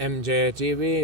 MJ TV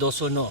209।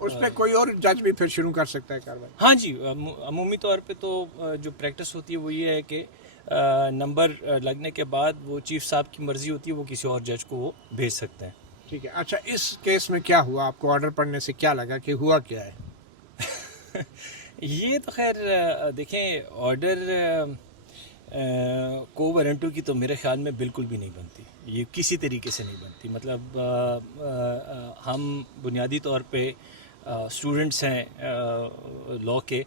اس پہ کوئی اور جج بھی پھر شروع کر سکتا ہے کارروائی؟ ہاں جی، عمومی طور پہ تو جو پریکٹس ہوتی ہے وہ یہ ہے کہ نمبر لگنے کے بعد وہ چیف صاحب کی مرضی ہوتی ہے، وہ کسی اور جج کو وہ بھیج سکتے ہیں. ٹھیک ہے. اچھا، اس کیس میں کیا ہوا؟ آپ کو آرڈر پڑھنے سے کیا لگا کہ ہوا کیا ہے؟ یہ تو خیر دیکھیں، آرڈر کو وارنٹو کی تو میرے خیال میں بالکل بھی نہیں بنتی، یہ کسی طریقے سے نہیں بنتی. مطلب ہم بنیادی طور پہ اسٹوڈنٹس ہیں لاء کے،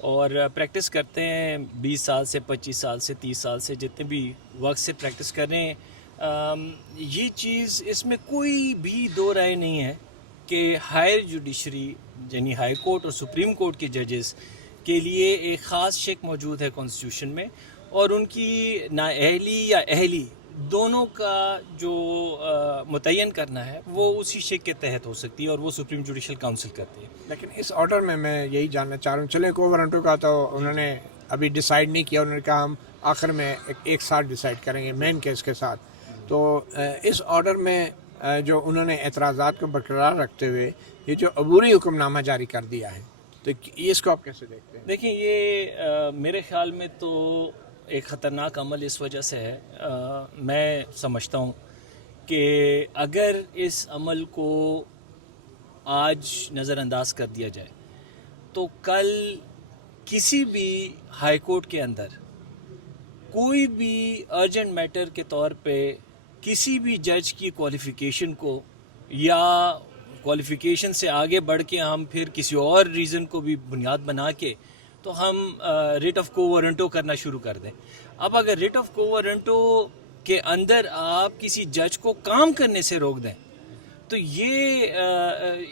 اور پریکٹس کرتے ہیں 20 سال سے 25 سال سے 30 سال سے، جتنے بھی وقت سے پریکٹس کر رہے ہیں. یہ چیز، اس میں کوئی بھی دو رائے نہیں ہے کہ ہائر جوڈیشری یعنی ہائی کورٹ اور سپریم کورٹ کے ججز کے لیے ایک خاص شک موجود ہے کانسٹیٹیوشن میں، اور ان کی نااہلی یا اہلی دونوں کا جو متعین کرنا ہے وہ اسی شک کے تحت ہو سکتی ہے، اور وہ سپریم جوڈیشل کاؤنسل کرتی ہے. لیکن اس آرڈر میں یہی جاننا چاہ رہا ہوں، چلے کو وارنٹو کا تو انہوں نے ابھی ڈیسائیڈ نہیں کیا، انہوں نے کہا ہم آخر میں ایک ساتھ ڈیسائیڈ کریں گے مین کیس کے ساتھ. تو اس آرڈر میں جو انہوں نے اعتراضات کو برقرار رکھتے ہوئے یہ جو عبوری حکم نامہ جاری کر دیا ہے، تو اس کو آپ کیسے دیکھتے ہیں؟ دیکھیں، یہ میرے خیال میں تو ایک خطرناک عمل اس وجہ سے ہے. میں سمجھتا ہوں کہ اگر اس عمل کو آج نظر انداز کر دیا جائے تو کل کسی بھی ہائی کورٹ کے اندر کوئی بھی ارجنٹ میٹر کے طور پہ کسی بھی جج کی کوالیفیکیشن کو، یا کوالیفیکیشن سے آگے بڑھ کے ہم پھر کسی اور ریزن کو بھی بنیاد بنا کے تو ہم ریٹ آف کو وارنٹو کرنا شروع کر دیں. اب اگر ریٹ آف کو وارنٹو کے اندر آپ کسی جج کو کام کرنے سے روک دیں تو یہ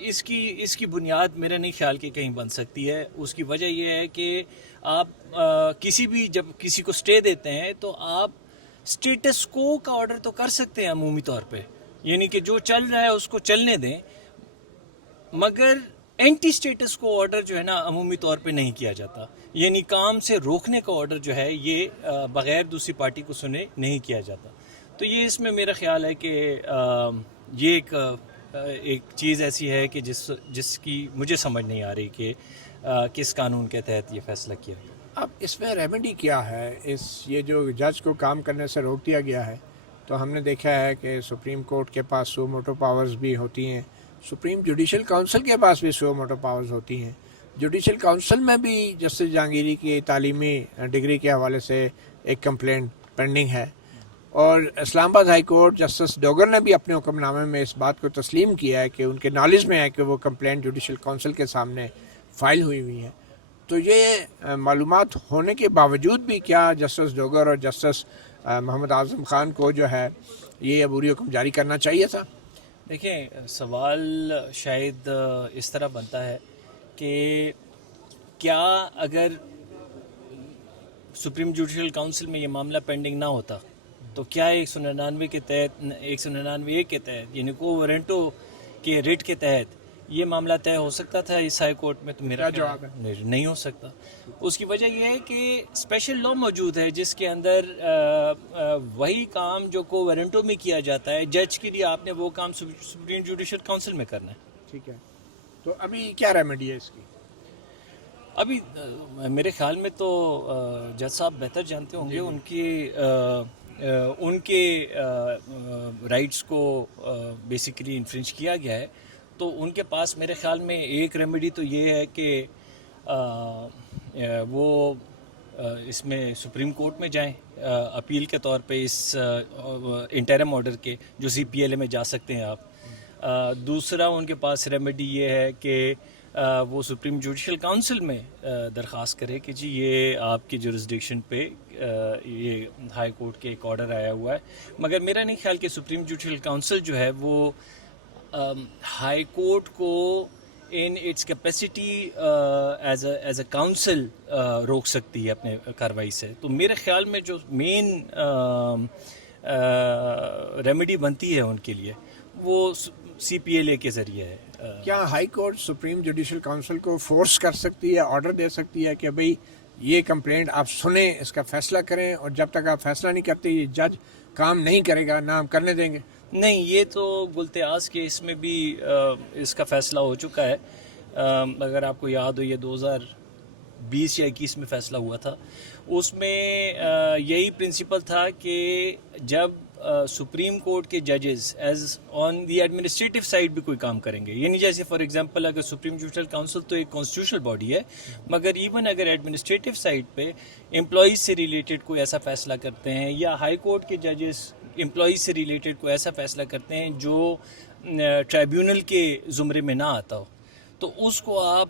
اس کی بنیاد میرا نہیں خیال کہ کہیں بن سکتی ہے. اس کی وجہ یہ ہے کہ آپ جب کسی کو سٹے دیتے ہیں تو آپ سٹیٹس کو کا آرڈر تو کر سکتے ہیں عمومی طور پہ، یعنی کہ جو چل رہا ہے اس کو چلنے دیں، مگر اینٹی سٹیٹس کو آرڈر جو ہے نا عمومی طور پہ نہیں کیا جاتا. یعنی کام سے روکنے کا آرڈر جو ہے یہ بغیر دوسری پارٹی کو سنے نہیں کیا جاتا. تو یہ اس میں میرا خیال ہے کہ یہ ایک چیز ایسی ہے کہ جس کی مجھے سمجھ نہیں آ رہی کہ کس قانون کے تحت یہ فیصلہ کیا. اب اس میں ریمیڈی کیا ہے؟ یہ جو جج کو کام کرنے سے روک دیا گیا ہے، تو ہم نے دیکھا ہے کہ سپریم کورٹ کے پاس سو موٹو پاورز بھی ہوتی ہیں، سپریم جوڈیشل کونسل کے پاس بھی سو موٹو پاورز ہوتی ہیں. جوڈیشل کونسل میں بھی جسٹس جہانگیری کی تعلیمی ڈگری کے حوالے سے ایک کمپلینٹ پینڈنگ ہے، اور اسلام آباد ہائی کورٹ جسٹس ڈوگر نے بھی اپنے حکم نامے میں اس بات کو تسلیم کیا ہے کہ ان کے نالج میں ہے کہ وہ کمپلینٹ جوڈیشل کونسل کے سامنے فائل ہوئی ہیں. تو یہ معلومات ہونے کے باوجود بھی کیا جسٹس ڈوگر اور جسٹس محمد اعظم خان کو جو ہے یہ عبوری حکم جاری کرنا چاہیے تھا؟ دیکھیں، سوال شاید اس طرح بنتا ہے کہ کیا اگر سپریم جوڈیشل کونسل میں یہ معاملہ پینڈنگ نہ ہوتا تو کیا 199 کے تحت 199 کے تحت یعنی کو وارنٹو کے ریٹ کے تحت یہ معاملہ طے ہو سکتا تھا اس ہائی کورٹ میں؟ تو میرا جواب ہے نہیں ہو سکتا. اس کی وجہ یہ ہے کہ اسپیشل لا موجود ہے جس کے اندر وہی کام جو کو وارنٹو میں کیا جاتا ہے جج کے لیے آپ نے وہ کام سپریم جوڈیشل کونسل میں کرنا ہے. ٹھیک ہے، تو ابھی کیا ریمیڈی ہے اس کی؟ ابھی میرے خیال میں تو جج صاحب بہتر جانتے ہوں گے. ان کے رائٹس کو بیسیکلی انفرنج کیا گیا ہے، تو ان کے پاس میرے خیال میں ایک ریمیڈی تو یہ ہے کہ وہ اس میں سپریم کورٹ میں جائیں اپیل کے طور پہ اس انٹرم آرڈر کے، جو CPLA میں جا سکتے ہیں آپ. دوسرا ان کے پاس ریمیڈی یہ ہے کہ وہ سپریم جوڈیشل کونسل میں درخواست کرے کہ جی یہ آپ کی جورسڈکشن پہ یہ ہائی کورٹ کے ایک آرڈر آیا ہوا ہے. مگر میرا نہیں خیال کہ سپریم جوڈیشل کونسل جو ہے وہ ہائی کورٹ کو in its capacity as a council روک سکتی ہے اپنے کارروائی سے. تو میرے خیال میں جو مین ریمیڈی بنتی ہے ان کے لیے وہ CPLA کے ذریعے ہے. کیا high court supreme judicial council کو فورس کر سکتی ہے، آرڈر دے سکتی ہے کہ بھئی یہ کمپلینٹ آپ سنیں، اس کا فیصلہ کریں، اور جب تک آپ فیصلہ نہیں کرتے یہ جج کام نہیں کرے گا، نہ ہم کرنے دیں گے؟ نہیں، یہ تو گلتیاز کے اس میں بھی اس کا فیصلہ ہو چکا ہے. اگر آپ کو یاد ہو یہ 2020 یا 21 میں فیصلہ ہوا تھا. اس میں یہی پرنسپل تھا کہ جب سپریم کورٹ کے ججز as on the administrative side بھی کوئی کام کریں گے, یعنی جیسے فار ایگزامپل اگر سپریم جوڈیشل کاؤنسل تو ایک کانسٹیٹیوشنل باڈی ہے, مگر ایون اگر ایڈمنسٹریٹو سائڈ پہ امپلائیز سے ریلیٹڈ کوئی ایسا فیصلہ کرتے ہیں, یا ہائی کورٹ کے ججز امپلائیز سے ریلیٹڈ کوئی ایسا فیصلہ کرتے ہیں جو ٹرائیبیونل کے زمرے میں نہ آتا ہو, تو اس کو آپ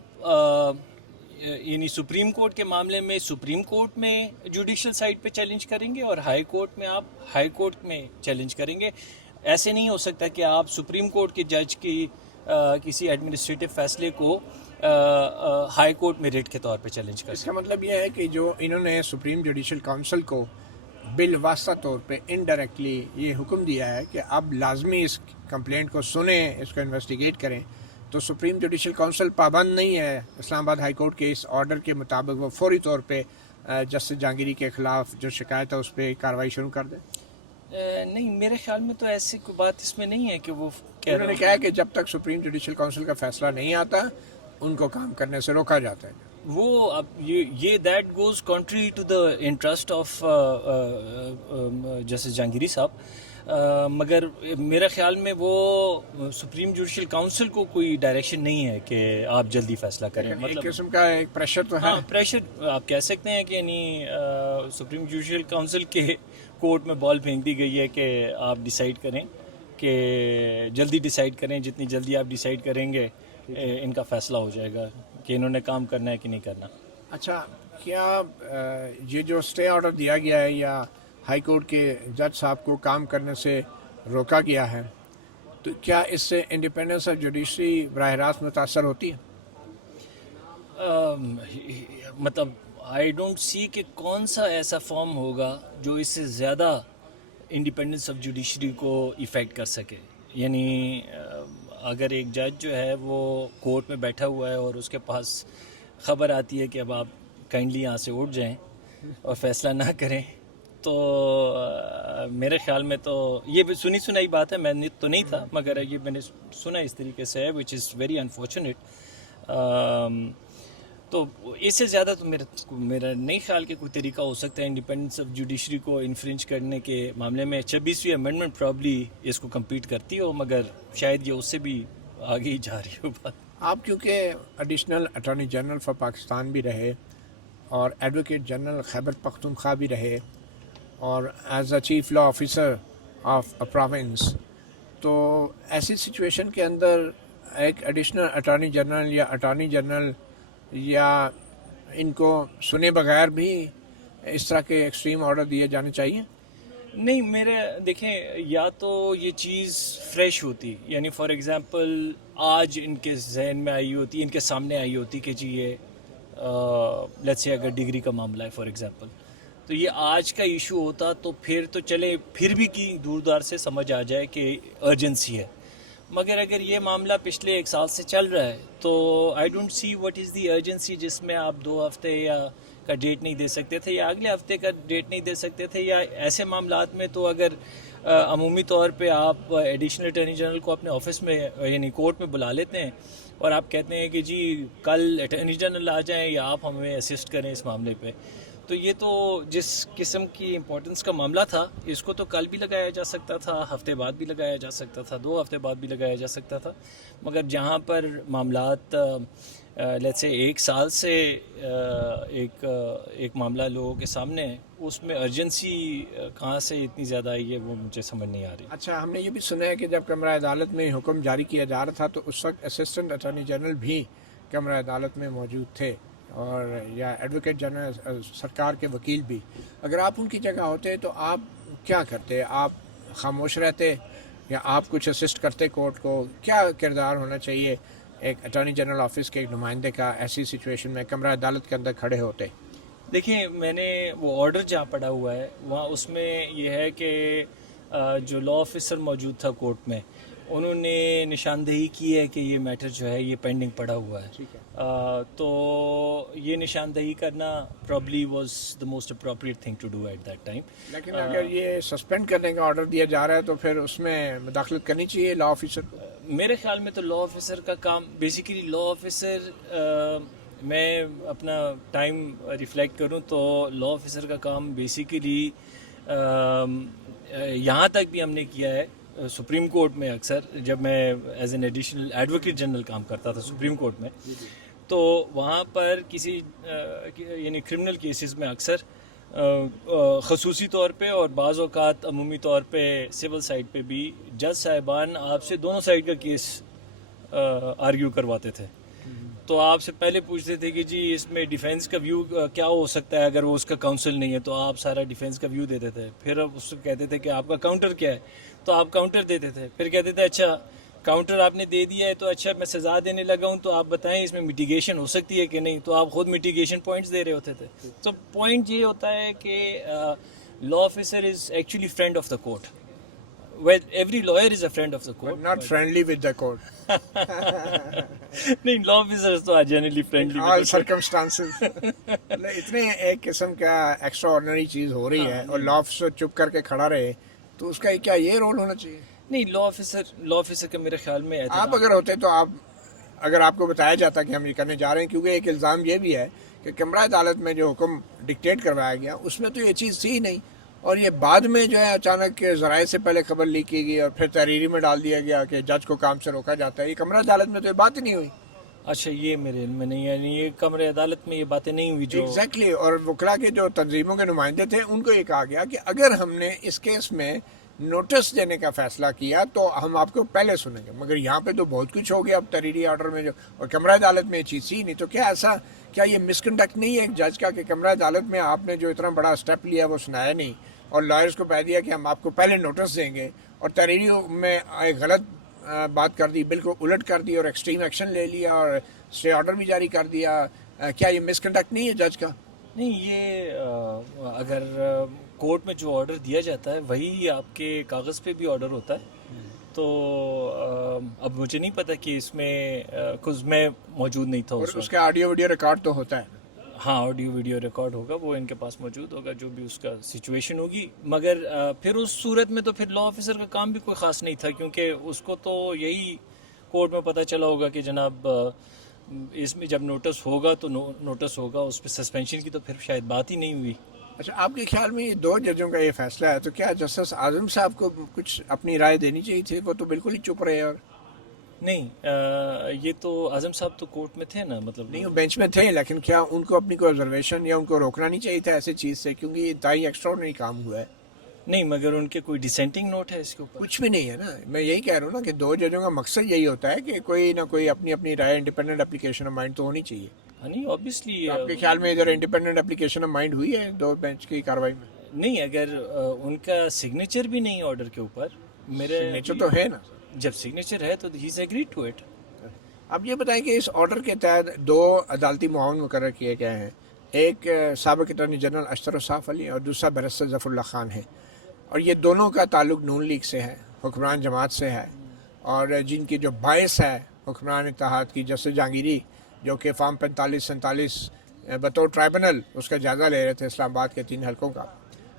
یعنی سپریم کورٹ کے معاملے میں سپریم کورٹ میں جوڈیشل سائڈ پہ چیلنج کریں گے, اور ہائی کورٹ میں آپ ہائی کورٹ میں چیلنج کریں گے. ایسے نہیں ہو سکتا کہ آپ سپریم کورٹ کے جج کی کسی ایڈمنسٹریٹو فیصلے کو ہائی کورٹ میں ریٹ کے طور پہ چیلنج کر اس سکیں. کا مطلب یہ ہے کہ جو انہوں نے سپریم جوڈیشل کونسل کو بالواسطہ طور پہ انڈائریکٹلی یہ حکم دیا ہے کہ اب لازمی اس کمپلینٹ کو سنیں, اس کو انویسٹیگیٹ کریں, تو سپریم جوڈیشل کونسل پابند نہیں ہے اسلام آباد ہائی کورٹ کے اس آرڈر کے مطابق وہ فوری طور پہ جسٹس جہانگیری کے خلاف جو شکایت ہے اس پہ کارروائی شروع کر دیں؟ نہیں, میرے خیال میں تو ایسی کوئی بات اس میں نہیں ہے کہ وہ انہوں نے کہا کہ جب تک سپریم جوڈیشل کونسل کا فیصلہ نہیں آتا ان کو کام کرنے سے روکا جاتا ہے. وہ اب یہ that goes contrary to the interest of justice Jahangiri sahab, مگر میرے خیال میں وہ سپریم جوڈیشل کاؤنسل کو کوئی ڈائریکشن نہیں ہے کہ آپ جلدی فیصلہ کریں. ایک قسم کا ایک پریشر تو ہے. ہاں, پریشر آپ کہہ سکتے ہیں کہ یعنی سپریم جوڈیشل کاؤنسل کے کورٹ میں بال پھینک دی گئی ہے کہ آپ ڈیسائیڈ کریں, کہ جلدی ڈیسائیڈ کریں, جتنی جلدی آپ ڈیسائیڈ کریں گے ان کا فیصلہ ہو جائے گا کہ انہوں نے کام کرنا ہے کہ نہیں کرنا. اچھا, کیا یہ جو اسٹے آرڈر دیا گیا ہے یا ہائی کورٹ کے جج صاحب کو کام کرنے سے روکا گیا ہے, تو کیا اس سے انڈیپینڈنس آف جوڈیشری براہ راست متاثر ہوتی ہے؟ مطلب آئی ڈونٹ سی کہ کون سا ایسا فارم ہوگا جو اس سے زیادہ انڈیپینڈنس آف جوڈیشری کو افیکٹ کر سکے. یعنی اگر ایک جج جو ہے وہ کورٹ میں بیٹھا ہوا ہے اور اس کے پاس خبر آتی ہے کہ اب آپ کائنڈلی یہاں سے اٹھ جائیں اور فیصلہ نہ کریں, تو میرے خیال میں تو یہ سنی سنائی بات ہے, میں نے تو نہیں تھا مگر یہ میں نے سنا اس طریقے سے ہے, وچ از ویری انفارچونیٹ. تو اس سے زیادہ تو میرا نہیں خیال کہ کوئی طریقہ ہو سکتا ہے انڈیپینڈنس آف جوڈیشری کو انفرنج کرنے کے معاملے میں. 26ویں امینڈمنٹ پرابلی اس کو کمپلیٹ کرتی ہو, مگر شاید یہ اس سے بھی آگے ہی جا رہی ہو بات. آپ کیونکہ additional attorney general for Pakistan بھی رہے اور ایڈوکیٹ جنرل خیبر پختونخوا بھی رہے اور as a chief law officer of a province, تو ایسی سچویشن کے اندر ایک ایڈیشنل اٹارنی جنرل یا اٹارنی جنرل یا ان کو سنے بغیر بھی اس طرح کے ایکسٹریم آرڈر دیے جانے چاہیے؟ نہیں, میرے دیکھیں, یا تو یہ چیز فریش ہوتی, یعنی فار ایگزامپل آج ان کے ذہن میں آئی ہوتی, ان کے سامنے آئی ہوتی کہ جی یہ لیٹس سے اگر ڈگری کا معاملہ ہے فار ایگزامپل, تو یہ آج کا ایشو ہوتا تو پھر تو چلے پھر بھی کی دور دار سے سمجھ آ جائے کہ ارجنسی ہے. مگر اگر یہ معاملہ پچھلے 1 سال سے چل رہا ہے تو I don't see what is the urgency جس میں آپ 2 ہفتے یا کا ڈیٹ نہیں دے سکتے تھے یا اگلے ہفتے کا ڈیٹ نہیں دے سکتے تھے. یا ایسے معاملات میں تو اگر عمومی طور پہ آپ ایڈیشنل اٹارنی جنرل کو اپنے آفس میں یعنی کورٹ میں بلا لیتے ہیں اور آپ کہتے ہیں کہ جی کل اٹارنی جنرل آ جائیں یا آپ ہمیں اسسٹ کریں اس معاملے پہ, تو یہ تو جس قسم کی امپورٹنس کا معاملہ تھا اس کو تو کل بھی لگایا جا سکتا تھا, ہفتے بعد بھی لگایا جا سکتا تھا, 2 ہفتے بعد بھی لگایا جا سکتا تھا. مگر جہاں پر معاملات لیٹس سے 1 سال سے ایک معاملہ لوگوں کے سامنے ہے, اس میں ارجنسی کہاں سے اتنی زیادہ آئی ہے وہ مجھے سمجھ نہیں آ رہی. اچھا, ہم نے یہ بھی سنا ہے کہ جب کمرہ عدالت میں حکم جاری کیا جا رہا تھا تو اس وقت اسسٹنٹ اٹارنی جنرل بھی کمرہ عدالت میں موجود تھے اور یا ایڈوکیٹ جنرل سرکار کے وکیل بھی. اگر آپ ان کی جگہ ہوتے تو آپ کیا کرتے؟ آپ خاموش رہتے یا آپ کچھ اسسٹ کرتے کورٹ کو؟ کیا کردار ہونا چاہیے ایک اٹارنی جنرل آفس کے ایک نمائندے کا ایسی سچویشن میں کمرہ عدالت کے اندر کھڑے ہوتے؟ دیکھیں, میں نے وہ آرڈر جہاں پڑھا ہوا ہے وہاں اس میں یہ ہے کہ جو لا آفیسر موجود تھا کورٹ میں انہوں نے نشاندہی کی ہے کہ یہ میٹر جو ہے یہ پینڈنگ پڑا ہوا ہے. ٹھیک ہے. تو یہ نشاندہی کرنا probably was the most appropriate thing to do at that time. لیکن اگر یہ سسپینڈ کرنے کا آرڈر دیا جا رہا ہے تو پھر اس میں مداخلت کرنی چاہیے لا آفیسر کو. میرے خیال میں تو لا آفیسر کا کام بیسیکلی لا آفیسر میں اپنا ٹائم ریفلیکٹ کروں تو لا آفیسر کا کام بیسیکلی یہاں تک بھی ہم نے کیا ہے سپریم کورٹ میں. اکثر جب میں as an additional advocate general کام کرتا تھا سپریم کورٹ میں تو وہاں پر کسی یعنی کرمنل کیسز میں اکثر خصوصی طور پہ اور بعض اوقات عمومی طور پہ سول سائڈ پہ بھی جج صاحبان آپ سے دونوں سائڈ کا کیس آرگیو کرواتے تھے. تو آپ سے پہلے پوچھتے تھے کہ جی اس میں ڈیفینس کا ویو کیا ہو سکتا ہے اگر وہ اس کا کاؤنسل نہیں ہے, تو آپ سارا ڈیفینس کا ویو دیتے تھے. پھر اس کو کہتے تھے کہ آپ کا کاؤنٹر کیا ہے, تو آپ کاؤنٹر دیتے تھے. پھر کہتے تھے اچھا کاؤنٹر آپ نے دے دیا ہے تو اچھا میں سزا دینے لگا ہوں تو آپ بتائیں اس میں میٹیگیشن ہو سکتی ہے کہ نہیں, تو آپ خود میٹیگیشن پوائنٹس دے رہے ہوتے تھے. تو پوائنٹ یہ ہوتا ہے کہ law officer is actually friend of the court. Well, every lawyer is a friend of the court. But not friendly with the court. نہیں, law officers تو are generally friendly. All circumstances. اتنے ایک قسم کا ایکسٹرا آرڈنری چیز ہو رہی ہے اور لا آفیسر چپ کر کے کھڑا رہے تو اس کا کیا یہ رول ہونا چاہیے؟ نہیں, لا آفیسر کا میرے خیال میں آپ اگر ہوتے تو آپ اگر آپ کو بتایا جاتا کہ ہم یہ کرنے جا رہے ہیں, کیونکہ ایک الزام یہ بھی ہے کہ کمرہ عدالت میں جو حکم ڈکٹیٹ کروایا گیا اس میں تو یہ چیز تھی ہی نہیں, اور یہ بعد میں جو ہے اچانک ذرائع سے پہلے خبر لیک کی گئی اور پھر تحریری میں ڈال دیا گیا کہ جج کو کام سے روکا جاتا ہے. یہ کمرہ عدالت میں تو یہ بات ہی نہیں ہوئی. اچھا, یہ میرے علم میں نہیں, یعنی یہ کمرہ عدالت میں یہ باتیں نہیں ہوئی جو ایگزیکٹلی. اور وکلا کے جو تنظیموں کے نمائندے تھے ان کو یہ کہا گیا کہ اگر ہم نے اس کیس میں نوٹس دینے کا فیصلہ کیا تو ہم آپ کو پہلے سنیں گے, مگر یہاں پہ تو بہت کچھ ہو گیا اب تحریری آرڈر میں جو, اور کمرہ عدالت میں یہ چیز تھی نہیں. تو کیا ایسا کیا یہ مسکنڈکٹ نہیں ہے ایک جج کا کہ کمرہ عدالت میں آپ نے جو اتنا بڑا اسٹیپ لیا وہ سنایا نہیں اور لائرز کو کہہ دیا کہ ہم آپ کو پہلے نوٹس دیں گے, اور تحریری میں ایک غلط بات کر دی, بالکل الٹ کر دی اور ایکسٹریم ایکشن لے لیا اور اسٹے آرڈر بھی جاری کر دیا. کیا یہ مس کنڈکٹ نہیں ہے جج کا؟ نہیں, یہ اگر کورٹ میں جو آرڈر دیا جاتا ہے وہی آپ کے کاغذ پہ بھی آرڈر ہوتا ہے. تو اب مجھے نہیں پتا کہ اس میں کچھ میں موجود نہیں تھا اس کا آڈیو ویڈیو ریکارڈ تو ہوتا ہے. ہاں, آڈیو ویڈیو ریکارڈ ہوگا, وہ ان کے پاس موجود ہوگا جو بھی اس کا سچویشن ہوگی. مگر پھر اس صورت میں تو پھر لا آفیسر کا کام بھی کوئی خاص نہیں تھا, کیونکہ اس کو تو یہی کورٹ میں پتہ چلا ہوگا کہ جناب اس میں جب نوٹس ہوگا تو نوٹس ہوگا, اس پہ سسپینشن کی تو پھر شاید بات ہی نہیں ہوئی. اچھا, آپ کے خیال میں یہ دو ججوں کا یہ فیصلہ ہے تو کیا جسٹس اعظم صاحب کو کچھ اپنی رائے دینی چاہیے تھی؟ وہ تو بالکل ہی چپ رہے. اور نہیں, یہ تو اعظم صاحب تو کورٹ میں تھے نا, مطلب نہیں وہ بینچ میں تھے, لیکن کیا ان کو اپنی کوئی آبزرویشن یا ان کو روکنا نہیں چاہیے تھا ایسی چیز سے, کیونکہ یہ انتہائی ایکسٹراڈنری کام ہوا ہے. نہیں, مگر ان کے کوئی ڈسینٹنگ نوٹ ہے اس کے اوپر؟ کچھ بھی نہیں ہے نا. میں یہی کہہ رہا ہوں نا کہ دو ججوں کا مقصد یہی ہوتا ہے کہ کوئی نہ کوئی اپنی اپنی رائے انڈیپینڈنٹ اپلیکیشن آف مائنڈ تو ہونی چاہیے. نہیں, آبویسلی آپ کے خیال میں ادھر انڈیپینڈنٹ اپلیکیشن آف مائنڈ ہوئی ہے دو بینچ کی کارروائی میں؟ نہیں, اگر ان کا سگنیچر بھی نہیں آرڈر کے اوپر, میرے نیچر تو ہے نا. جب سگنیچر ہے تو ہی از ایگریڈ ٹو اٹ. اب یہ بتائیں کہ اس آرڈر کے تحت دو عدالتی معاون مقرر کیے گئے ہیں, ایک سابق اٹارنی جنرل اشتر الصاف علی اور دوسرا بیرسٹر ظفر اللہ خان ہے, اور یہ دونوں کا تعلق نون لیگ سے ہے, حکمران جماعت سے ہے, اور جن کی جو باعث ہے حکمران اتحاد کی جسٹس جہانگیری, جو کہ فارم 45-47 بطور ٹرائبونل اس کا جائزہ لے رہے تھے اسلام آباد کے 3 حلقوں کا.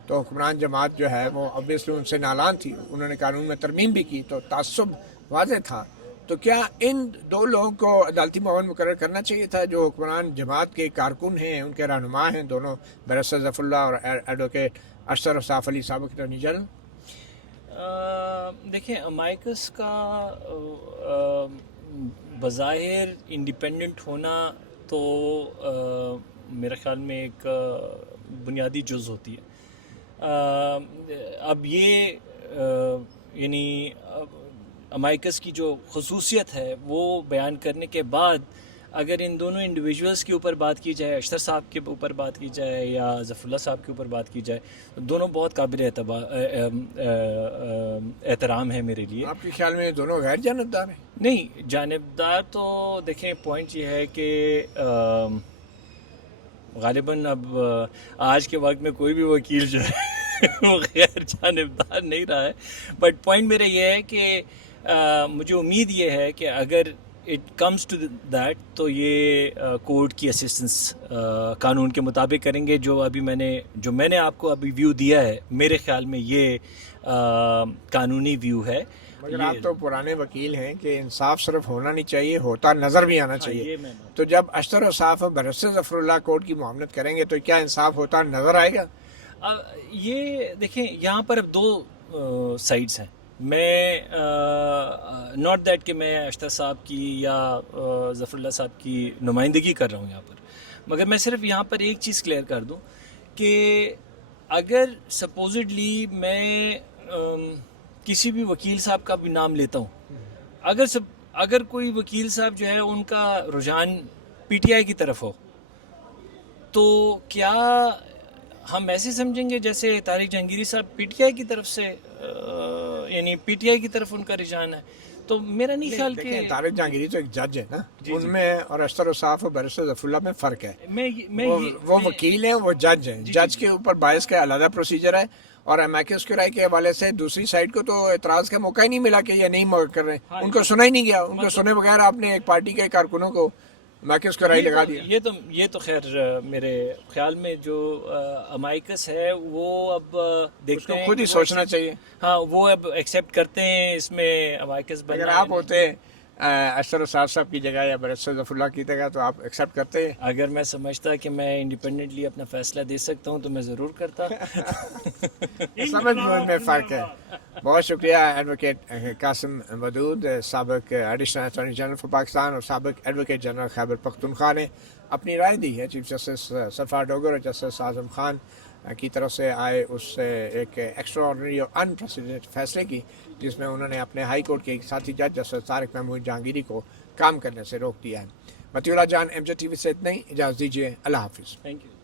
تو حکمران جماعت جو ہے وہ obviously ان سے نالان تھی, انہوں نے قانون میں ترمیم بھی کی, تو تعصب واضح تھا. تو کیا ان دو لوگوں کو عدالتی معاون مقرر کرنا چاہیے تھا جو حکمران جماعت کے کارکن ہیں, ان کے رہنما ہیں دونوں, بیرسٹر ظفر اللہ اور ایڈوکیٹ اشتر الصاف علی سابق اٹارنی جنرل؟ دیکھیں, امائکس کا بظاہر انڈیپینڈنٹ ہونا تو میرے خیال میں ایک بنیادی جز ہوتی ہے. اب یہ یعنی امائکس کی جو خصوصیت ہے وہ بیان کرنے کے بعد اگر ان دونوں انڈیویجولز کے اوپر بات کی جائے, اشتر صاحب کے اوپر بات کی جائے یا ظفر اللہ صاحب کے اوپر بات کی جائے, دونوں بہت قابل احترام ہے میرے لیے. آپ کے خیال میں دونوں غیر جانبدار ہیں؟ نہیں, جانبدار تو دیکھیں پوائنٹ یہ ہے کہ غالباً اب آج کے وقت میں کوئی بھی وکیل جو ہے وہ غیر جانبدار نہیں رہا ہے. بٹ پوائنٹ میرا یہ ہے کہ مجھے امید یہ ہے کہ اگر اٹ کمز ٹو دیٹ تو یہ کورٹ کی اسسٹنس قانون کے مطابق کریں گے. جو میں نے آپ کو ابھی ویو دیا ہے میرے خیال میں یہ قانونی ویو ہے. مگر آپ تو پرانے وکیل ہیں کہ انصاف صرف ہونا نہیں چاہیے، ہوتا نظر بھی آنا چاہیے. تو جب اشتر وصاف برسر ظفر اللہ کورٹ کی معاملت کریں گے تو کیا انصاف ہوتا نظر آئے گا؟ یہ دیکھیں یہاں پر اب دو سائڈس ہیں. میں ناٹ دیٹ کہ میں اشتر صاحب کی یا ظفر اللہ صاحب کی نمائندگی کر رہا ہوں یہاں پر، مگر میں صرف یہاں پر ایک چیز کلیئر کر دوں کہ اگر سپوزڈلی میں کسی بھی وکیل صاحب کا بھی نام لیتا ہوں، اگر کوئی وکیل صاحب جو ہے ان کا رجحان پی ٹی آئی کی طرف ہو، تو کیا ہم ایسے سمجھیں گے جیسے طارق جہانگیری صاحب پی ٹی آئی کی طرف سے یعنی پی ٹی آئی کی طرف ان کا رجحان ہے؟ تو میرا نہیں خیال کہ طارق جہانگیری تو ایک جج ہے نا، ان میں اور اشتر وصاف اور برسر ظفر اللہ میں فرق ہے. وہ وکیل ہیں، وہ جج ہیں. جج کے اوپر باعث کا علیحدہ پروسیجر ہے، اور امیکس کی رائے کے حوالے سے دوسری سائڈ کو تو اعتراض کا موقع ہی نہیں ملا کہ یہ نہیں کر رہے. ان کو سنا ہی نہیں گیا. ان کو سنے بغیر آپ نے ایک پارٹی کے کارکنوں کو امیکس کی رائے لگا دیا. یہ تو خیر میرے خیال میں جو امیکس ہے وہ اب دیکھتے ہیں، خود ہی سوچنا چاہیے. ہاں وہ اب ایکسیپٹ کرتے ہیں اس میں امیکس اگر آپ ہوتے اشتر وصاف صاحب کی جگہ یا برسر ظفر اللہ کی جگہ تو آپ ایکسیپٹ کرتے؟ اگر میں سمجھتا کہ میں انڈیپینڈنٹلی اپنا فیصلہ دے سکتا ہوں تو میں ضرور کرتا. سمجھ میں فرق ہے. بہت شکریہ ایڈوکیٹ قاسم ودود، سابق additional attorney general for Pakistan اور سابق ایڈوکیٹ جنرل خیبر پختونخوا نے اپنی رائے دی ہے چیف جسٹس سرفراز ڈوگر اور جسٹس اعظم خان کی طرف سے آئے اس ایک ایکسٹرا آرڈنری اور انپریسیڈنٹڈ فیصلے کی، جس میں انہوں نے اپنے ہائی کورٹ کے ایک ساتھی جج جسٹس طارق محمود جہانگیری کو کام کرنے سے روک دیا ہے. مطیع اللہ جان، MJ TV سے اتنا ہی. اجازت دیجیے. اللہ حافظ. Thank you.